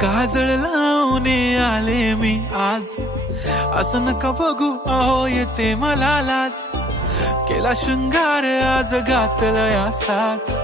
काजळ लावणे आले मी आज असं नका बघू आहो येते मला लाज केला शृंगार आज घातल असाच